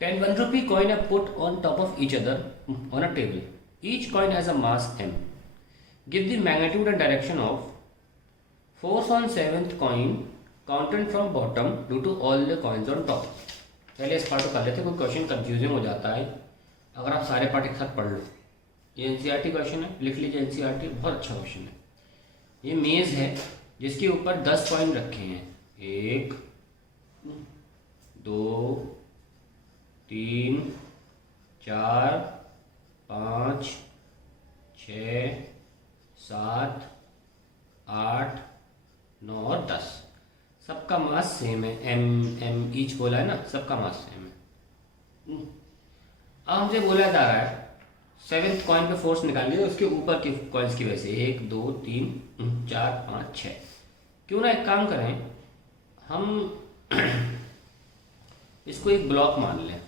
10 1 rupee coin are put on top of each other on a table. Each coin has a mass m. Give the magnitude and direction of force on seventh coin counted from bottom due to all the coins on top. पहले इस part को कर लेते, कोई question confusing हो जाता है अगर आप सारे पार्ट एक साथ पढ़ लो। ये एनसीईआरटी क्वेश्चन है, लिख लीजिए एनसीईआरटी, बहुत अच्छा क्वेश्चन है। ये मेज है जिसके ऊपर 10 कॉइन रखे हैं, 1 2 3 4 5 6 7 8 9 और 10। सबका मास सेम है, एम ईच बोला है ना, सबका मास सेम है। अब हमसे बोला जा रहा है सेवेंथ कॉइन पे फोर्स निकालिए उसके ऊपर के कॉइन्स की वजह से, 1 2 3 4 5 6। क्यों ना एक काम करें, हम इसको एक ब्लॉक मान लें,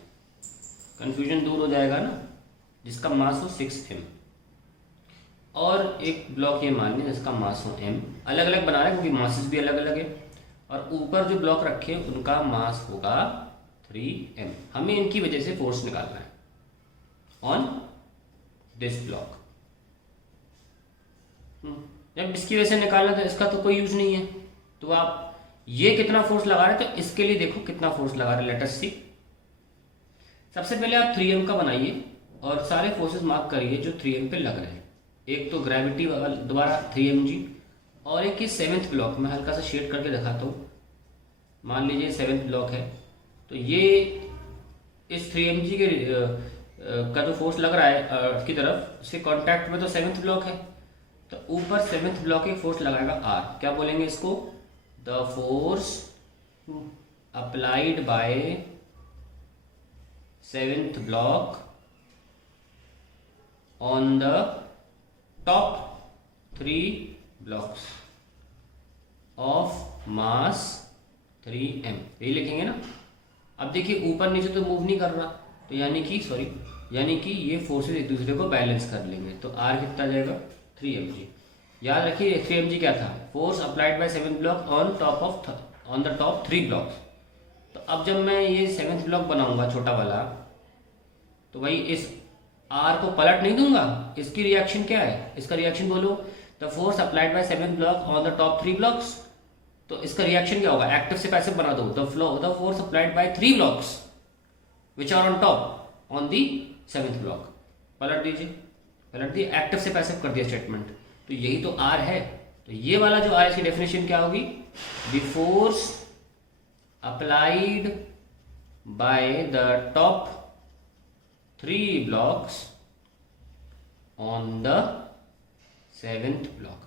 कंफ्यूजन दूर हो जाएगा ना, जिसका मास हो 6m। और एक ब्लॉक ये मान लें जिसका मास हो m। अलग अलग बना रहे हैं क्योंकि मासेस भी अलग अलग है। और ऊपर जो ब्लॉक रखे उनका मास होगा 3m। हमें इनकी वजह से फोर्स निकालना है ऑन दिस ब्लॉक। जब इसकी वजह से निकालना तो इसका तो कोई यूज नहीं है, तो आप ये कितना फोर्स लगा रहे हैं तो इसके लिए देखो कितना फोर्स लगा रहे हैं। लेट अस सी। सबसे पहले आप 3m का बनाइए और सारे फोर्सेस मार्क करिए जो 3m पे लग रहे हैं। एक तो ग्रेविटी द्वारा 3mg, और एक इस सेवेंथ ब्लॉक में हल्का सा शेड करके दिखाता हूँ। मान लीजिए सेवेंथ ब्लॉक है, तो ये इस 3mg के का जो फोर्स लग रहा है अर्थ की तरफ, उसके कांटेक्ट में तो सेवेंथ ब्लॉक है, तो ऊपर सेवेंथ ब्लॉक एक फोर्स लगाएगा r। क्या बोलेंगे इसको? The force applied bye seventh block on the top 3 blocks of mass 3m। यही लिखेंगे ना। अब देखिए ऊपर नीचे तो मूव नहीं कर रहा, तो यानी कि ये फोर्सेस एक दूसरे को बैलेंस कर लेंगे। तो r कितना जाएगा? 3mg। याद रखिए 3mg क्या था? Force applied bye seventh block on the top 3 blocks. तो अब जब मैं ये सेवेंथ ब्लॉक बनाऊंगा छोटा वाला, तो भाई इस r को पलट नहीं दूंगा। इसकी रिएक्शन क्या है? इसका रिएक्शन बोलो, the force applied bye seventh block on the top 3 blocks. तो इसका रिएक्शन क्या होगा? एक्टिव से पैसिव बना दो, the force applied by 3 blocks which are on top on the seventh block. पलट दिए, एक्टिव से पैसिव कर दिया स्टेटमेंट। तो यही तो r है। तो ये वाला जो r, इसकी डेफिनेशन क्या होगी? The force applied by the top 3 blocks on the seventh block.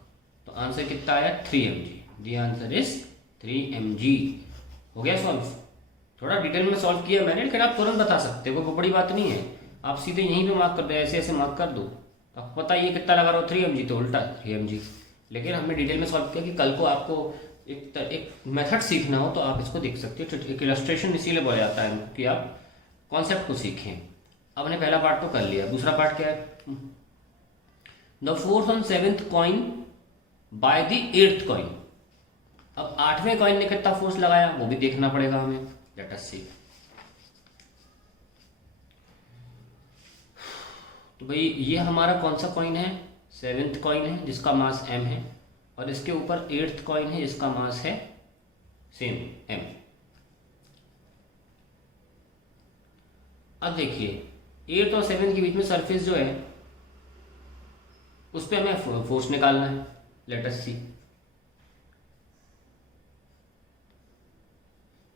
तो आंसर कितना आया? 3mg। The answer is 3mg। हो गया सॉल्व। थोड़ा डिटेल में सॉल्व किया मैंने, लेकिन आप तुरंत बता सकते हो, कोई बड़ी बात नहीं है। आप सीधे यहीं पे मार्क कर दो, ऐसे ऐसे मार्क कर दो, आपको पता ये कितना लगा रहा हो 3mg, तो उल्टा 3mg। लेकिन हमने डिटेल में सॉल्व किया कि कल को आपको एक मेथड सीखना हो तो आप इसको देख सकते हो। एक इलस्ट्रेशन इसीलिए बोला जाता है कि आप कॉन्सेप्ट को सीखें। अब हमने पहला पार्ट तो कर लिया, दूसरा पार्ट क्या है? The force on seventh coin by the 8th coin. अब 8वें कॉइन ने कितना फोर्स लगाया वो भी देखना पड़ेगा हमें। लेट अस सी। तो भाई ये हमारा कौन सा कॉइन है? सेवेंथ कॉइन है जिसका मास m है, और इसके ऊपर 8th कॉइन है जिसका मास है सेम m। अब देखिए 8 और 7 के बीच में सरफेस जो है उस पर हमें फोर्स निकालना है। लेट अस सी।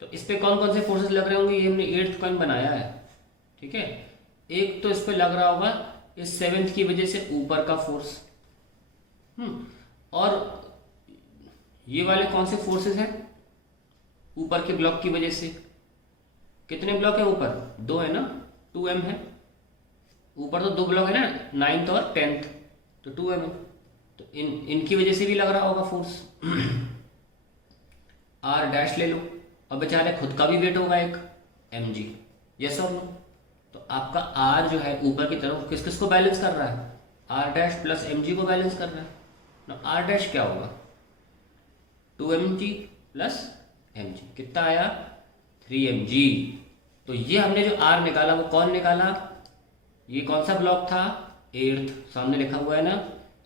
तो इस पे कौन कौन से फोर्सेस लग रहे होंगे? ये हमने 8th कॉइन बनाया है, ठीक है। एक तो इस पे लग रहा होगा इस सेवेंथ की वजह से ऊपर का फोर्स। और ये वाले कौन से फोर्सेस हैं? ऊपर के ब्लॉक की वजह से। कितने ब्लॉक है ऊपर? 2 है ना, 2m है ऊपर। तो 2 ब्लॉक है ना, 9th और 10th, तो 2m है। तो इनकी वजह से भी लग रहा होगा फोर्स। r डैश ले लो, और बेचारे खुद का भी वेट होगा एक mg। यस और नो? तो आपका r जो है ऊपर की तरफ किस किस को बैलेंस कर रहा है? r डैश प्लस mg को बैलेंस कर रहा है ना। r डैश क्या होगा? 2mg plus mg। कितना आया? 3mg। तो ये हमने जो R निकाला वो कौन निकाला, ये कौन सा ब्लॉक था, 8th, सामने लिखा हुआ है ना,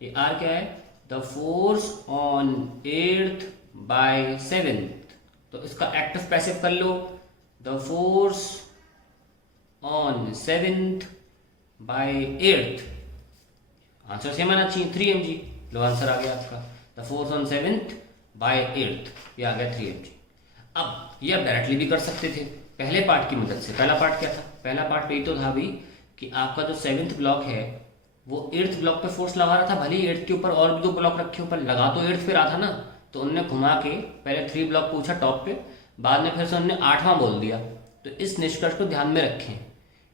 ये R क्या है, the force on 8th bye 7th। तो इसका एक्टिव पैसिव कर लो, the force on 7th by 8th, answer same आना चाहिए 3mg। लो आंसर आ गया आपका, the force on 7th by 8th, ये आ गया 3mg। अब ये आप डायरेक्टली भी कर सकते थे पहले पार्ट की मदद से। पहला पार्ट क्या था, पहला पार्ट यही तो था भी कि आपका जो 7th ब्लॉक है वो 8th ब्लॉक पे फोर्स लगा रहा था, भले ही 8th के ऊपर और भी 2 ब्लॉक रखे ऊपर, लगा तो 8th पे रहा था ना। तो उनने घुमा के पहले 3 ब्लॉक पूछा टॉप पे, बाद में फिर से उन्होंने 8वां बोल दिया। तो इस निष्कर्ष को ध्यान में रखें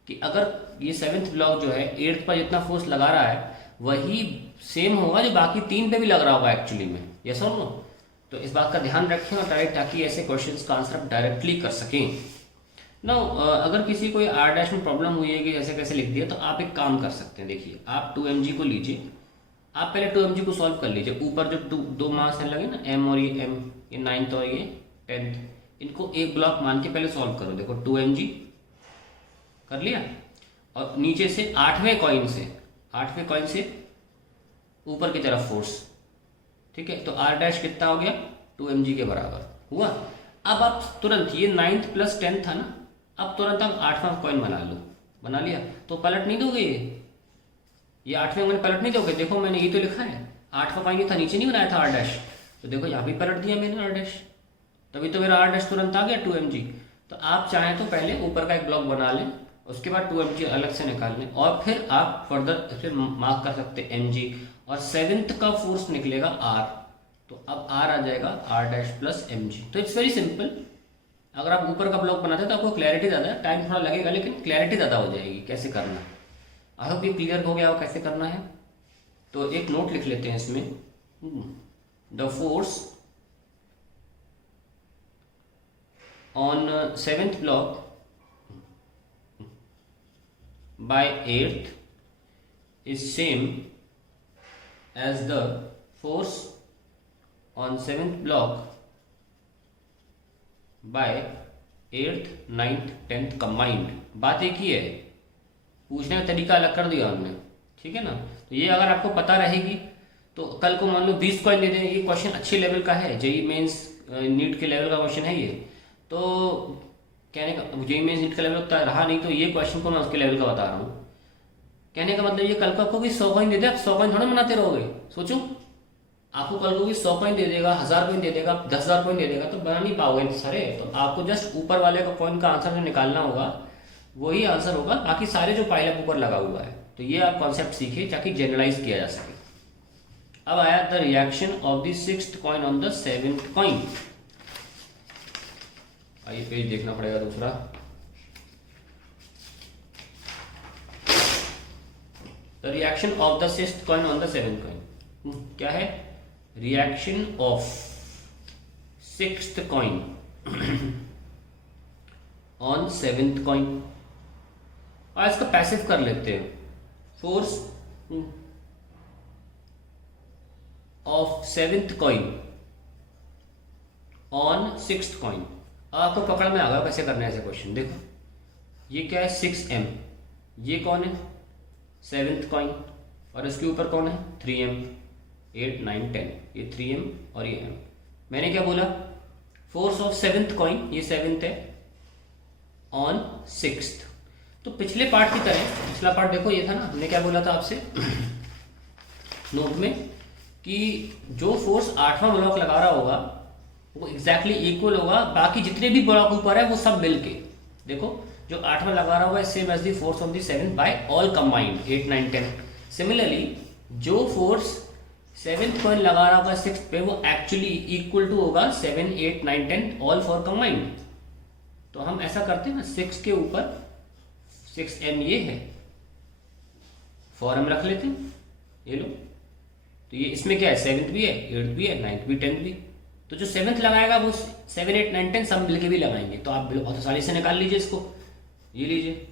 कि अगर ये 7th ब्लॉक जो है 8th पर जितना फोर्स लगा रहा है वही सेम होगा जो बाकी 3 पे भी लग रहा होगा एक्चुअली में, यस और नो। तो इस बात का ध्यान रखें और डायरेक्ट, ताकि ऐसे क्वेश्चंस का आंसर आप डायरेक्टली कर सकें ना। अगर किसी को आर डैश में प्रॉब्लम हुई है कि ऐसे कैसे लिख दिया, तो आप एक काम कर सकते हैं। देखिए आप 2mg को लीजिए, आप पहले 2mg को सॉल्व कर लीजिए। ऊपर जो दो मास है लगे ना, m और ये m, ये 9th और ये 10th, इनको एक ब्लॉक मान के पहले सॉल्व करो। देखो 2mg कर लिया, और नीचे से 8वें कॉइन से ऊपर की तरफ फोर्स, ठीक है। तो r डैश कितना हो गया, 2mg के बराबर हुआ। अब आप तुरंत, ये 9th प्लस 10th था ना, अब तुरंत आप 8वां कॉइन बना लो, बना लिया। तो पलट नहीं दोगे, ये 8वें कॉइन पलट नहीं दोगे। देखो मैंने ये तो लिखा है 8वां कॉइन ये था, नीचे नहीं बनाया था r डैश, तो देखो यहाँ भी पलट दिया मैंने r डैश, तभी तो मेरा r डैश तुरंत आ गया 2mg। तो आप चाहें तो पहले ऊपर का एक ब्लॉक बना लें, उसके बाद 2mg अलग से निकाल लें, और फिर आप फर्दर फिर मार्क कर सकते हैं mg, और 7th का फोर्स निकलेगा r। तो अब r आ जाएगा r डैश प्लस mg। तो इट्स वेरी सिंपल। अगर आप ऊपर का ब्लॉक बनाते हैं तो आपको क्लैरिटी ज़्यादा है, टाइम थोड़ा लगेगा लेकिन क्लैरिटी ज़्यादा हो जाएगी कैसे करना। आई होप ये क्लियर हो गया हो कैसे करना है। तो एक नोट लिख लेते हैं इसमें, the force on 7th block by 8th is same as the force on 7th block by 8th, 9th, 10th combined। बात एक ही है, पूछने का तरीका अलग कर दिया हमने, ठीक है ना। तो ये अगर आपको पता रहेगी तो कल को मान लो 20 कॉइन दे दें, ये क्वेश्चन अच्छे लेवल का है, जेई मेंस नीट के लेवल का क्वेश्चन है ये, तो कहने का जेई मेंस नीट का लेवल का रहा नहीं, तो ये क्वेश्चन को मैं उसके लेवल का बता रहा हूँ। कहने का मतलब ये कल को आपको भी 100 कॉइन दे दे, आप 100 कॉइन थोड़ा बनाते रहोगे। सोचो आपको कल को भी 100 कॉइन दे देगा, 1000 कॉइन दे देगा, 10,000 कॉइन दे देगा, तो बना नहीं पाओगे सारे। तो आपको जस्ट ऊपर वाले का कॉइन का आंसर जो निकालना होगा वही आंसर होगा, बाकी सारे जो पाइल ऊपर लगा हुआ है। तो ये आप कॉन्सेप्ट सीखे ताकि जनरलाइज किया जा सके। अब आया the reaction of the 6th coin on the 7th coin. आइए पेज देखना पड़ेगा दूसरा। The reaction of the 6th coin on the 7th coin क्या है, reaction of 6th coin on 7th coin. और इसका पैसिव कर लेते हैं, force of 7th coin on 6th coin. आपको पकड़ में आ गया कैसे करना है ऐसे क्वेश्चन। देखो ये क्या है 6m, ये कौन है 7th कॉइन, और इसके ऊपर कौन है 3m, 8, 9, 10, ये 3m और ये m। मैंने क्या बोला, फोर्स ऑफ 7th कॉइन, ये 7th है, ऑन 6th। तो पिछले पार्ट की तरह, पिछला पार्ट देखो ये था ना, हमने क्या बोला था आपसे नोट में कि जो फोर्स 8वां ब्लॉक लगा रहा होगा वो एग्जैक्टली इक्वल होगा बाकी जितने भी ब्लॉक ऊपर है वो सब मिलके। देखो जो 8वां लगा रहा होगा same as the force of the 7th by all combined 8, 9, 10। Similarly जो फोर्स 7th कॉइन लगा रहा होगा 6th पे वो एक्चुअली इक्वल टू होगा 7, 8, 9, 10 ऑल फोर कंबाइंड। तो हम ऐसा करते हैं ना, 6 के ऊपर 6m ये है, 4m रख लेते हैं, ये लो। तो ये इसमें क्या है 7th भी है, 8th भी है, 9th भी, 10th भी। तो जो 7th लगाएगा वो 7, 8, 9, 10 सब मिलके भी लगाएंगे। तो आप बहुत आसानी से निकाल लीजिए इसको, ये लीजिए,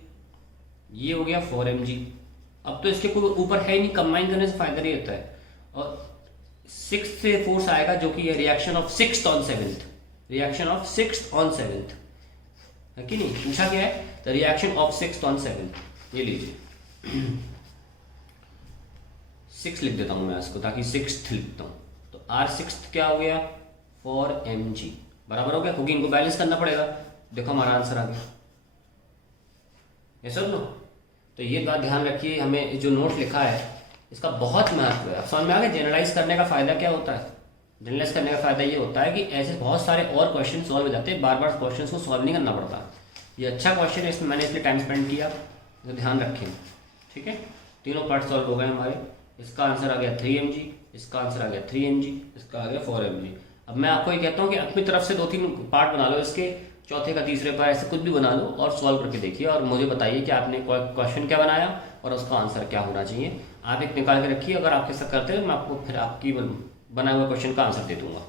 ये हो गया 4mg। अब तो इसके कोई ऊपर है ही नहीं, कंबाइन करने से फायदा नहीं होता है। और 6th से फोर्स आएगा जो कि है reaction of 6th on 7th, reaction of 6th on 7th। है कि नहीं। पूछा क्या है, the reaction of 6th on 7th। ये लीजिए 6 लिख देता हूँ मैं इसको, ताकि 6th लिखता हूँ। तो R6 क्या हो गया 4 mg बराबर हो गया, क्योंकि इनको बैलेंस करना पड़ेगा। देखो हमारा आंसर आ गया, ये सब नो। तो ये बात ध्यान रखिए, हमें जो नोट लिखा है इसका बहुत महत्व है। अब समझ में आ गया जनरलाइज करने का फायदा क्या होता है। जनरलाइज करने का फायदा ये होता है कि ऐसे बहुत सारे और क्वेश्चन सॉल्व हो जाते हैं, बार बार क्वेश्चन को सॉल्व नहीं करना पड़ता। ये अच्छा क्वेश्चन है, इसमें मैंने इसलिए टाइम स्पेंड किया, तो ध्यान रखें। ठीक है, तीनों पार्ट सॉल्व हो गए हमारे। इसका आंसर आ गया 3 mg, इसका आंसर आ गया 3 mg, इसका आ गया 4 mg। अब मैं आपको ये कहता हूँ कि अपनी तरफ से 2-3 पार्ट बना लो इसके, चौथे का तीसरे पर ऐसे कुछ भी बना लो और सॉल्व करके देखिए, और मुझे बताइए कि आपने क्वेश्चन क्या बनाया और उसका आंसर क्या होना चाहिए। आप एक निकाल के रखिए, अगर आप ऐसा करते हैं मैं आपको फिर आपकी बनाए हुए क्वेश्चन का आंसर दे दूंगा।